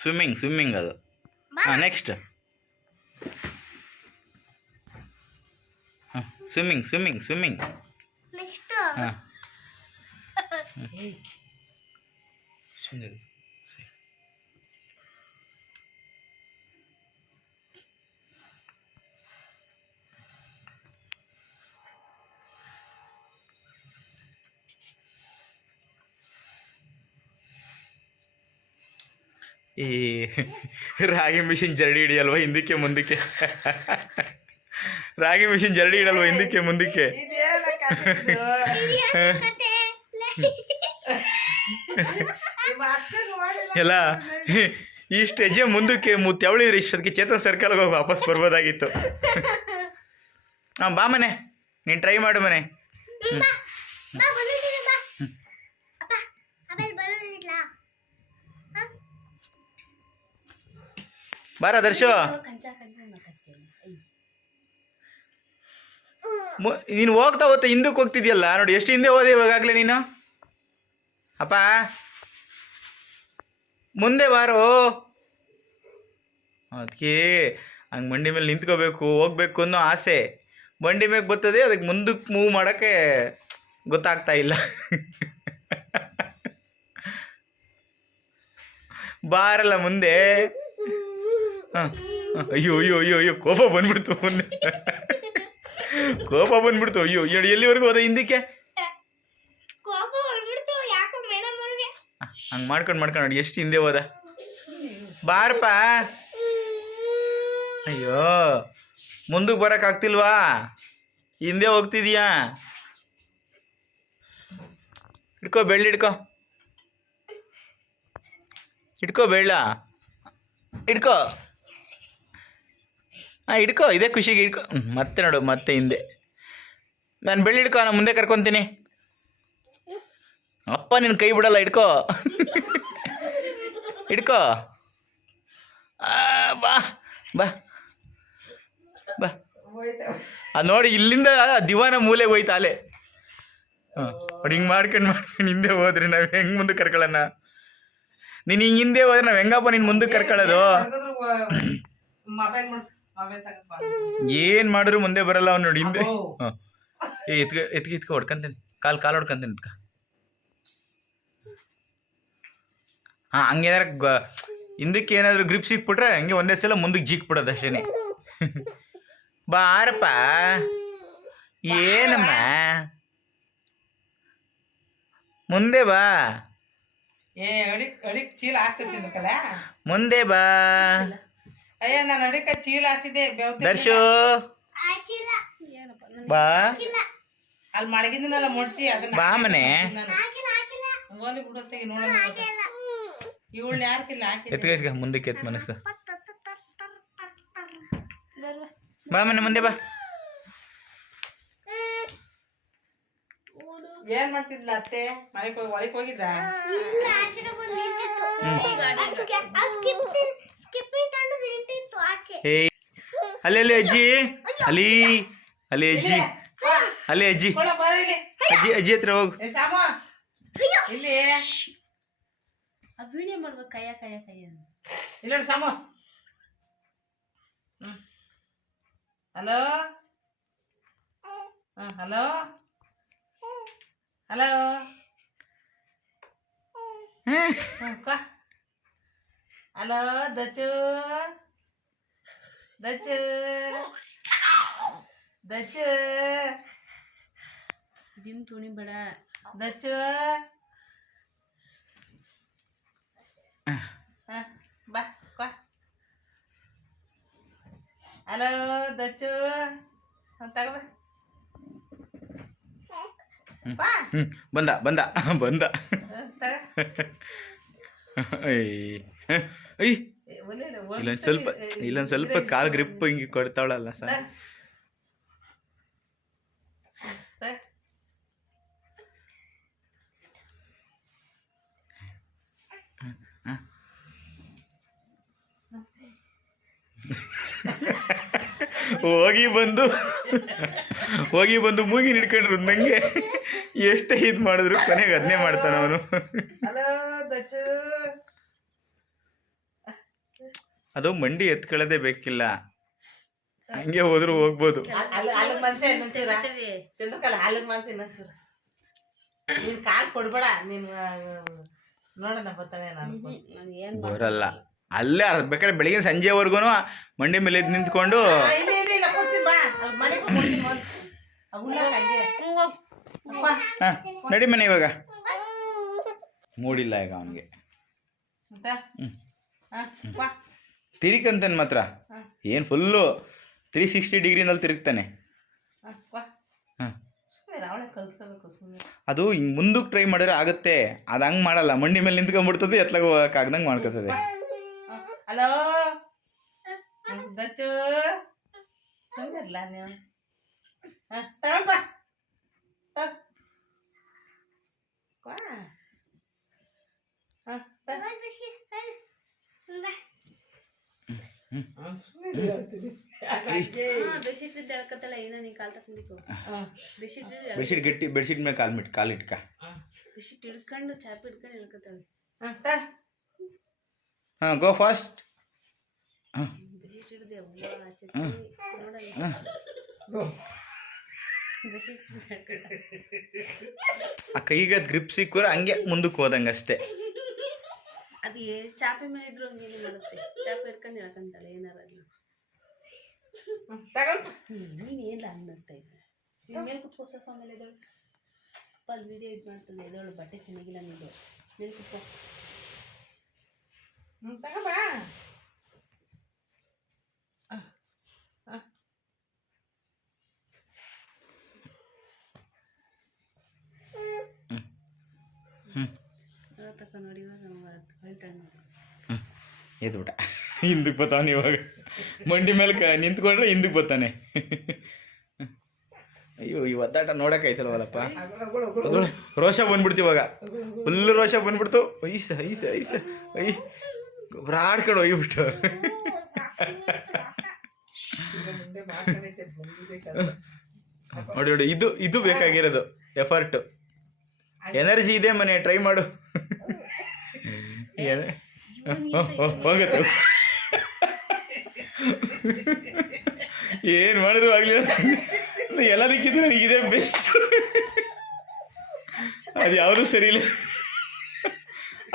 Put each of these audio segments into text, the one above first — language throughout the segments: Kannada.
ಸ್ವಿಮ್ಮಿಂಗ್ ಅದು. ಹಾಂ, ನೆಕ್ಸ್ಟ್. ಹಾಂ, ಸ್ವಿಮ್ಮಿಂಗ್. ಹಾಂ, ಈ ರಾಗಿ ಮಿಷಿನ್ ಜರಡಿ ಹಿಡಿಯಲ್ವಾ ಹಿಂದಕ್ಕೆ ಮುಂದಕ್ಕೆ? ರಾಗಿ ಮಿಷಿನ್ ಜರಡಿ ಹಿಡಲ್ವಾ ಹಿಂದಕ್ಕೆ ಮುಂದಕ್ಕೆ? ಎಲ್ಲ ಇಷ್ಟು ಹೆಜ್ಜೆ ಮುಂದಕ್ಕೆ ತೆವಳಿದ್ರೆ ಇಷ್ಟೊತ್ತಿಗೆ ಚೇತನ್ ಸರ್ಕಲ್ಗೆ ಹೋಗಿ ವಾಪಸ್ ಬರ್ಬೋದಾಗಿತ್ತು. ಹಾಂ, ಬಾ ಮನೆ, ನೀನು ಟ್ರೈ ಮಾಡು ಮನೆ. ಬಾರ ದರ್ಶು, ನೀನು ಹೋಗ್ತಾ ಹಿಂದಕ್ಕೆ ಹೋಗ್ತಿದ್ಯಲ್ಲ ನೋಡಿ, ಎಷ್ಟು ಹಿಂದೆ ಹೋದೆ ಇವಾಗಲೇ ನೀನು. ಅಪ್ಪ ಮುಂದೆ ಬಾರೋ. ಅದಕ್ಕೆ ಹಂಗೆ ಬಂಡಿ ಮೇಲೆ ನಿಂತ್ಕೋಬೇಕು, ಹೋಗ್ಬೇಕು ಅನ್ನೋ ಆಸೆ ಬಂಡಿ ಮೇಲೆ ಬರ್ತದೆ, ಅದಕ್ಕೆ ಮುಂದಕ್ಕೆ ಮೂವ್ ಮಾಡೋಕ್ಕೆ ಗೊತ್ತಾಗ್ತಾ ಇಲ್ಲ. ಬಾರಲ್ಲ ಮುಂದೆ. ಹಾಂ, ಅಯ್ಯೋ ಕೋಪ ಬಂದ್ಬಿಡ್ತು ಮುಂದೆ. ಅಯ್ಯೋ ಎಲ್ಲಿವರೆಗೂ ಹೋದ ಹಿಂದಕ್ಕೆ? ಹಂಗೆ ಮಾಡ್ಕೊಂಡು ನೋಡಿ ಎಷ್ಟು ಹಿಂದೆ ಹೋದ. ಬಾರಪ್ಪ. ಅಯ್ಯೋ ಮುಂದಕ್ಕೆ ಬರೋಕ್ಕಾಗ್ತಿಲ್ವಾ? ಹಿಂದೆ ಹೋಗ್ತಿದ್ಯಾ? ಹಿಡ್ಕೋ ಬೆಳ್ಳ, ಹಿಡ್ಕೋ ಬೆಳ್ಳ, ಹಿಡ್ಕೋ. ಹಾಂ, ಹಿಡ್ಕೋ, ಇದೇ ಖುಷಿಗೆ ಹಿಡ್ಕೊ. ಮತ್ತೆ ನೋಡು, ಮತ್ತೆ ಹಿಂದೆ. ನಾನು ಬೆಳ್ಳಿ ಹಿಡ್ಕೊ, ನಾನು ಮುಂದೆ ಕರ್ಕೊತೀನಿ. ಅಪ್ಪ ನಿನ್ನ ಕೈ ಬಿಡಲ್ಲ, ಹಿಡ್ಕೋ. ಹಿಡ್ಕೋ. ಬಾ ಬಾ ಬಾ. ಅದು ನೋಡಿ, ಇಲ್ಲಿಂದ ದಿವಾನ ಮೂಲೆಗೆ ಹೋಯ್ತು ಅಲೆ. ಹಾಂ, ನೋಡಿ ಹಿಂಗೆ ಮಾಡ್ಕೊಂಡು ಹಿಂದೆ ಹೋದ್ರೆ ನಾವು ಹೆಂಗೆ ಮುಂದಕ್ಕೆ ಕರ್ಕೊಳ್ಳೋಣ? ನೀನು ಹಿಂಗೆ ಹಿಂದೆ ಹೋದ್ರೆ ನಾವು ಹೆಂಗಪ್ಪ ನೀನು ಮುಂದಕ್ಕೆ ಕರ್ಕೊಳ್ಳೋದು? ಏನು ಮಾಡಿದ್ರು ಮುಂದೆ ಬರಲ್ಲ ಅವ್ನು ನೋಡಿ ಹಿಂದೆ. ಹಾಂ, ಎತ್ಕೊ ಹೊಡ್ಕೊಂತೀನಿ, ಕಾಲು ಹೊಡ್ಕೊಂತೀನಿ ಎತ್ಕ. ಹಾಂ, ಹಂಗೇನಾರ ಹಿಂದಕ್ಕೆ ಏನಾದರೂ ಗ್ರಿಪ್ ಸಿಕ್ಬಿಟ್ರೆ ಹಂಗೆ ಒಂದೇ ಸಲ ಮುಂದಕ್ಕೆ ಜೀಕ್ಬಿಡೋದು ಅಷ್ಟೇ. ಬಾರಪ್ಪ. ಏನಮ್ಮ ಮುಂದೆ ಬಾ. ಚೀಲ ಹಾಕ್ತಿದ್ದಕ್ಕಲ್ಲ, ಮುಂದೆ ಬಾ. ಅಯ್ಯ ನಾನು ಅಡಿಕ ಚೀಲ ಹಾಸಿದೆ. ದರ್ಶು ಬಾ. ಅಲ್ಲಿ ಮಡಗಿದ್ನಲ್ಲ ಮುಡ್ಸಿ ಅದನ್ನ ಬಾ ಮನೆ. ಓಲಿ ಬಿಡುತ್ತೆ ನೋಡೋಣ. ಇವಳು ಯಾರ್ಕಿಲ್ಲ ಎತ್ಕ ಮುಂದಕ್ಕೆ ಎತ್ ಮನಸ್ಸು. ಬಾ ಮನೆ, ಮುಂದೆ ಬಾ. ಏನ್ ಮಾಡ್ತಿದ್ಲ ಅತ್ತೆ? ಒಳಗೆ ಹೋಗಿದ್ರ? ಅಲ್ಲಿ ಅಜ್ಜಿ, ಅಲ್ಲಿ ಅಜ್ಜಿ, ಅಜ್ಜಿ ಹತ್ರ ಹೋಗು. ಇಲ್ಲಿ ವಿಡಿಯೋ ಮಾಡ್ಬೇಕು. ಕೈಯ ಇಲ್ಲ ಸಾಮು. Hello hello hello. Hello Dachu gym ತುಣಿ ಬೇಡ ದಚ್ಚು. ಬಾ ಹಲೋ ದಚ್ಚು ತಗೋ. ಬಂದ ಇಲ್ಲೊಂದು ಸ್ವಲ್ಪ ಕಾಲು ಗ್ರಿಪ್ ಹಿಂಗೆ ಕೊಡ್ತಾವಳಲ್ಲ ಸರ್. ಹೋಗಿ ಬಂದು ಮೂಗಿ ಹಿಡ್ಕೊಂಡ್ರು ನಂಗೆ ಎಷ್ಟೇ ಇದು ಮಾಡಿದ್ರು ಕೊನೆಗೆ ಅದನ್ನೇ ಮಾಡ್ತಾನ ಅವನು. ಹಲೋ ದಚ್ಚು ಅದು ಮಂಡಿ ಎತ್ಕೊಳ್ಳೋದೇ ಬೇಕಿಲ್ಲ, ಹಂಗೆ ಹೋದ್ರು ಹೋಗ್ಬೋದು. ಹಾಲಿಗೆ ಮನ್ಸ ಇನ್ನೊಂಚೂರ ತಿಂದ್ಕಲ್ಲ, ಹಾಲಿಗೆ ಮನ್ಸ ಇನ್ನೊಂಚೂರ. ನೀನ್ ಕಾಲ್ ಕೊಡ್ಬೇಡ, ನೀನು ನೋಡೋಣ ಬರ್ತಾನೆ ನಾನು. ಏನ್ ಬರಲ್ಲ, ಅಲ್ಲೇ ಬೇಕಾದ್ರೆ ಬೆಳಿಗ್ಗೆ ಸಂಜೆವರೆಗೂ ಮಂಡಿ ಮೇಲೆ ಎದ್ದು ನಿಂತ್ಕೊಂಡು ಇಲ್ಲ ಕೊಡ್ತೀನಿ ಬಾ, ಮನೆಗೆ ಕೊಡ್ತೀನಿ ಹೋಗಿ. ಅವುಲ್ಲ ಹಂಗೆ ನಡಿ ಮನೆ ಇವಾಗ. ಮೂಡಿಲ್ಲ ಈಗ ಅವನಿಗೆ, ತಿರಿಕಂತಾನೆ ಮಾತ್ರ ಏನು ಫುಲ್ಲು 360 ಡಿಗ್ರಿನಲ್ಲಿ ತಿರುಗ್ತಾನೆ. ಹಾಂ, ಅದು ಹಿಂಗೆ ಮುಂದಕ್ಕೆ ಟ್ರೈ ಮಾಡಿದ್ರೆ ಆಗುತ್ತೆ, ಅದು ಹಂಗೆ ಮಾಡಲ್ಲ. ಮಂಡಿ ಮೇಲೆ ನಿಂತ್ಕೊಂಡ್ಬಿಡ್ತದೆ, ಎತ್ಲಾಗ ಹೋಗಕ್ಕಾಗ್ದಂಗೆ ಮಾಡ್ಕೊತದೆ. ಹಲೋ ದಚ್ಚು ಸಂದಿರ್ಲ ನೀವು ತಗೊಳ್ಪ ಬೆಡ್ಶೀಟ್ ಎಳ್ಕತ್ತಲ್ಲ, ಏನೋ ನೀ ಕಾಲ್ ತಕೊಂಡ್ಬಿಟ್ಟು ಬೆಡ್ಶೀಟ್ ಗಟ್ಟಿ, ಬೆಡ್ಶೀಟ್ ಮೇಲೆ ಕಾಲಿಟ್ಕ, ಬೆಡ್ಶೀಟ್ ಹಿಡ್ಕೊಂಡು ಚಾಪಿ ಹಿಡ್ಕೊಂಡು ಎಳ್ಕತ್ತಾಳೆ. ಹಾಂ, ಗೋ ಫಾಸ್ಟ್. ಬೆಡ್ಶೀಟ್ ಹಿಡ್ದೆ ಅವ್ವ ಆಚೆ ನೋಡಲ್ಲ. ಬೆಡ್ಶೀಟ್ ಆ ಕೈಗೆ ಗ್ರಿಪ್ ಸಿಕ್ಕರೆ ಹಂಗೆ ಮುಂದಕ್ಕೆ ಹೋದಂಗೆ ಅಷ್ಟೇ. ಅದು ಚಾಪಿ ಮೇಲೆ ಇದ್ರು ಹಂಗೇನೆ ಮಾಡುತ್ತೆ, ಚಾಪಿ ಹಿಡ್ಕೊಂಡು ಹೇಳ್ಕೊಂತಾಳೆ ಏನಾರ. ನೀನು ಏನಿಲ್ಲ ಅನ್ನಿಸ್ತಾ ಇದ್ದೆ, ನಿನ್ನ ಮೇಲೆ ಕುತ್ಕೋ ಸೋಫಾ ಮೇಲೆ. ಎದೋಳು ಅಲ್ಲಿ ವಿಡಿಯೋ ಇದು ಮಾಡ್ತಾನೆ, ಎದೋಳು ಬಟ್ಟೆ ಚೆನ್ನಾಗಿಲ್ಲ ನಿಂದು, ಮೇಲೆ ಕುತ್ಕೋ. ತಗೋಬಾ ತಕ್ಕ ನೋಡಿ ಇವಾಗ ಹೇಳ್ತಾನೆ ನೋಡಿ. ಎದ್ದು ಬಿಟ್ಟ, ಹಿಂದಕ್ಕೆ ಬರ್ತಾನೆ ಇವಾಗ. ಮಂಡಿ ಮೇಲೆ ನಿಂತ್ಕೊಂಡ್ರೆ ಹಿಂದಕ್ಕೆ ಬರ್ತಾನೆ. ಅಯ್ಯೋ, ಈ ಒದ್ದಾಟ ನೋಡೋಕ್ಕಾಯ್ತಲ್ವಲ್ಲಪ್ಪ. ರೋಷ ಬಂದ್ಬಿಡ್ತು ಇವಾಗ, ಫುಲ್ ರೋಷ ಬಂದ್ಬಿಡ್ತು. ಐಸ ಐಸ ಐಸ ಐ ಬ್ರಾಡ್ಕೊಂಡು ಹೋಗಿಬಿಟ್ಟು. ನೋಡಿ ನೋಡಿ, ಇದು ಬೇಕಾಗಿರೋದು ಎಫರ್ಟು. ಎನರ್ಜಿ ಇದೆ ಮನೆ, ಟ್ರೈ ಮಾಡು. ಹೋಗತ್ತು, ಏನು ಮಾಡಿದ್ರು ಆಗಲಿ, ಎಲ್ಲದಕ್ಕಿಂತ ನನಗಿದೆ ಬೆಸ್ಟ್. ಅದು ಯಾವುದೂ ಸರಿ ಇಲ್ಲ,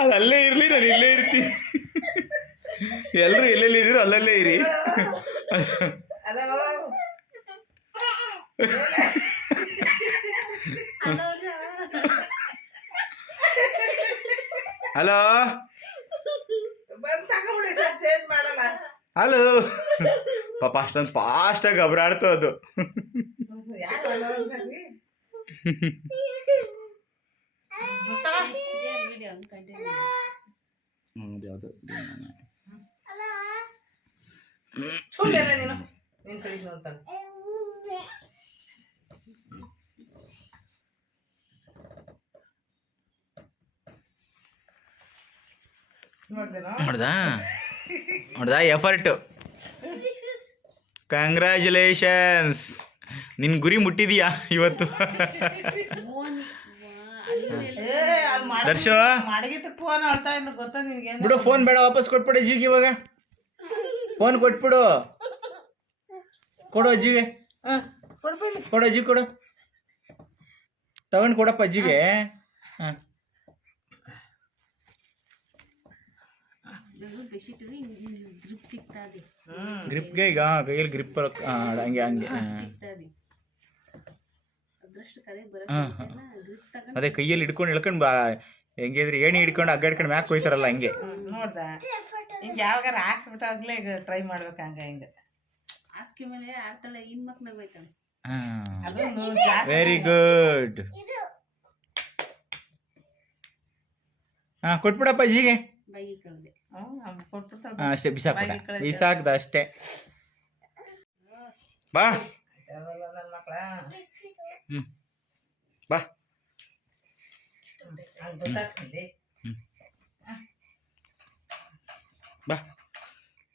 ಅದು ಅಲ್ಲೇ ಇರಲಿ, ನಾನು ಇಲ್ಲೇ ಇರ್ತೀನಿ. ಎಲ್ಲರೂ ಎಲ್ಲೆಲ್ಲಿ ಇದ್ದೀರೋ ಅಲ್ಲಲ್ಲೇ ಇರಿ. ಹಲೋ ಹಲೋ, ಪಾಪ ಅಷ್ಟೊಂದು ಫಾಸ್ಟಾಗಿ ಗಬರಾಡ್ತು ಅದು. ವಿಡಿಯೋ ಕಂಟಿನ್ಯೂ ಯಾವುದು ನೀನು ನೀನು ಕಳಿಸ್ ನೋಡ್ತಾನೆ. ನೋಡ್ದಾ ಎಫರ್ಟು. ಕಂಗ್ರ್ಯಾಚುಲೇಷನ್ಸ್, ನಿನ್ನ ಗುರಿ ಮುಟ್ಟಿದೀಯಾ ಇವತ್ತು. ದರ್ಶನ ಫೋನ್ ಆಡ್ತಾ ಇದ್ದು ಗೊತ್ತಾ ನಿನಗೆ? ಬಿಡು, ಫೋನ್ ಬೇಡ, ವಾಪಸ್ ಕೊಟ್ಬಿಡು ಅಜ್ಜಿಗೆ. ಇವಾಗ ಫೋನ್ ಕೊಟ್ಬಿಡು, ಕೊಡು ಅಜ್ಜಿಗೆ. ಕೊಡು ಅಜ್ಜಿ, ಕೊಡು, ತಗೊಂಡು ಕೊಡಪ್ಪ ಅಜ್ಜಿಗೆ. ಹಾಂ, ಗ್ರಿಪ್ಗೆ ಈಗ ಕೈಯಲ್ಲಿ ಗ್ರಿಪ್ ಹಂಗೆ ಹಂಗೆ. ಅದೇ ಕೈಯಲ್ಲಿ ಹಿಡ್ಕೊಂಡು ಇಳ್ಕೊಂಡು ಹೆಂಗಿದ್ರೆ ಏಣಿ ಹಿಡ್ಕೊಂಡು ಅಗ್ಗಾಡ್ಕೊಂಡು ಮ್ಯಾಕ್ ಹೋಯ್ತಾರಲ್ಲ ಹಂಗೆ. ನೋಡ್ದ ಹಿಂಗೆ ಯಾವಾಗಾರ ಹಾಕ್ಸ್ಬಿಟ್ಟಾಗ್ಲೇ ಈಗ ಟ್ರೈ ಮಾಡ್ಬೇಕು. ಹಂಗೆ ಹಿಂಗೆ ಹಾಸ್ಕಿ ಮೇಲೆ ಆಡ್ತಾಳೆ, ಇನ್ ಮಕ್ನಾಗ ಹೋಯ್ತಾಳೆ. Very good. ಹಾಂ, ಕೊಟ್ಬಿಡಪ್ಪ ಅಜ್ಜಿಗೆ. ಬೈಗಿ ಕಳ್ದೆ. ಕೊಟ್ಬಿಡ್ತಾಳೆ. ಅಷ್ಟೇ, ಬಿಸಾಕ್ದ ಅಷ್ಟೇ. ಬಾ ನನ್ನ ಮಕ್ಕಳ ಬಾ. ಬಾ,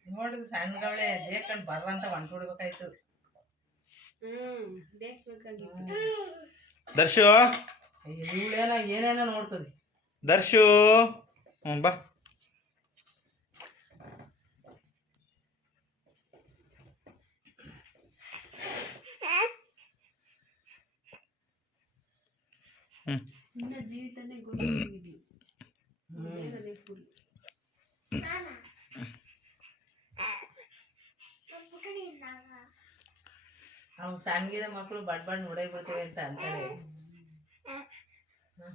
ನೋಡಿದ್ರೆ ಸಣ್ಣಗಳೇ ದೇಕಂಡು ಬರ್ರಂತ ಹೊಂಟ್ಬಿಡ್ಬೇಕಾಯ್ತು. ಬೇಕಾಗಿತ್ತು. ದರ್ಶು, ಇವಳೇನೋ ಏನೇನೋ ನೋಡ್ತದೆ. ದರ್ಶು, ಬಾ. ಇನ್ನ ಜೀವಿತನೇ ಗುಡಿ ಬೇಗನೆ ಫುಲ್ ಅವು ಸಣ್ಣಗಿರೋ ಮಕ್ಕಳು ಬಡ್ ಉಡೈ ಬರ್ತೇವೆ ಅಂತ ಅಂತಾರೆ.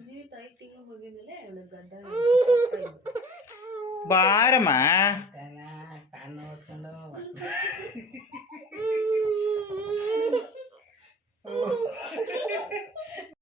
ಜೀವಿತ 5 ತಿಂಗಳು ಮುಗಿದ್ಮೇಲೆ ಅವಳು ಗದ್ದಾಳ ಬಾರಮ್ಮ. ಕಾನ್ ನೋಡ್ಕೊಂಡು